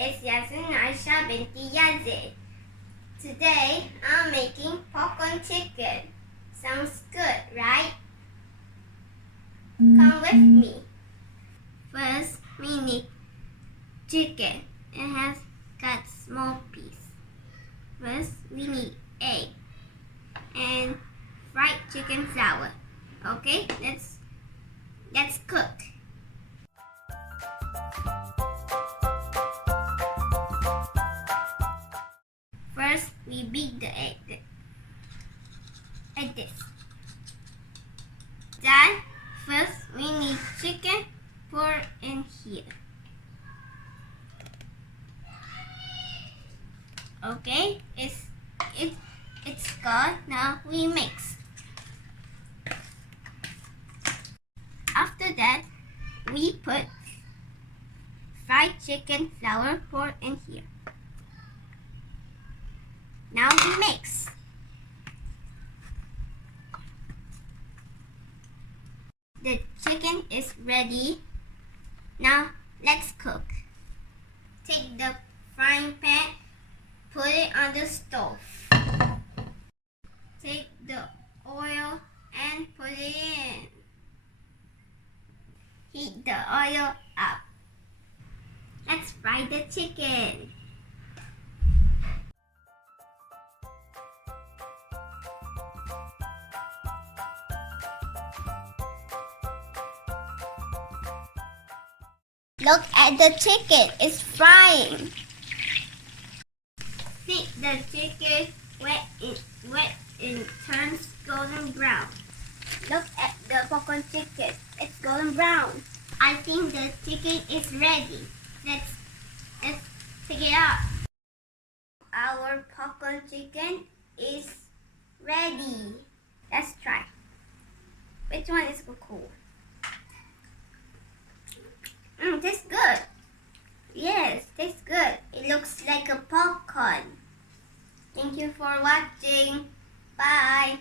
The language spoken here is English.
is Yasmin Aisha binti Yazid. Today I'm making popcorn chicken. Sounds good, right? Come with me. First, we need chicken. It has got small piece. First, we need egg and fried chicken flour. Okay, let's cook. First, we beat the egg like this. Then, first we need chicken. Pour in here. Okay, it's good. Now we mix. After that, we put fried chicken flour. Pour in here. Now we mix. The chicken is ready. Now let's cook. Take the frying pan, put it on the stove. Take the oil and put it in. Heat the oil up. Let's fry the chicken. Look at the chicken, it's frying. See the chicken wet it turns golden brown. Look at the popcorn chicken, it's golden brown. I think the chicken is ready. Let's take it out. Our popcorn chicken is ready. Let's try. Which one is cool? Tastes good. Yes, tastes good. It looks like a popcorn. Thank you for watching. Bye.